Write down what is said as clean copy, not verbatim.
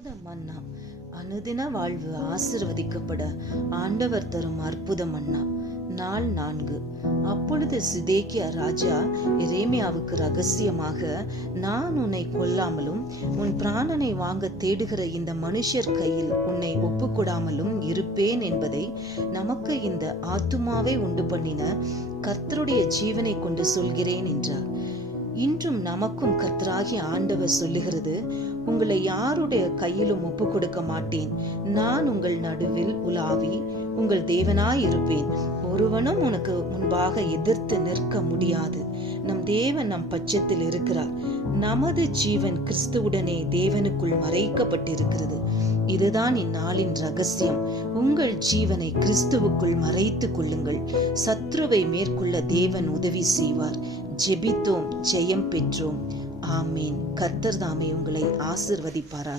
அற்புத மன்னா. அனுதின வாழ்வு ஆசிர்வதிக்கப்பட ஆண்டவர் தரும் அற்புத மன்னா. நாள் 4. அப்பொழுது சிதேக்கியா ராஜா எரேமியாவுக்கு ரகசியமாக, நான் உன்னை கொல்லாமலும் உன் பிராணனை வாங்க தேடுகிற இந்த மனுஷர் கையில் உன்னை ஒப்புக்கொடாமலும் இருப்பேன் என்பதை நமக்கு இந்த ஆத்துமாவை உண்டு பண்ணின கர்த்தருடைய ஜீவனை கொண்டு சொல்கிறேன் என்றார். இன்றும் நமக்கும் கர்த்தராகிய ஆண்டவர் சொல்லுகிறது, உங்களை யாருடைய கையிலும் ஒப்பு கொடுக்க மாட்டேன். நான் உங்கள் நடுவில் உலாவி உங்கள் தேவனாய் இருப்பேன். ஒருவனும் உனக்கு முன்பாக எதிர்த்து நிற்க முடியாது. நம் தேவன் நம் பட்சத்தில் இருக்கிறார். நமது ஜீவன் கிறிஸ்துவுடனே தேவனுக்குள் மறைக்கப்பட்டிருக்கிறது. இதுதான் இந்நாளின் ரகசியம். உங்கள் ஜீவனை கிறிஸ்துவுக்குள் மறைத்துக் கொள்ளுங்கள். சத்ருவை மேற்கொள்ள தேவன் உதவி செய்வார். ஜெபித்தோம், ஜெயம் பெற்றோம். ஆமேன். கர்த்தர் தாமே உங்களை ஆசிர்வதிப்பாரார்.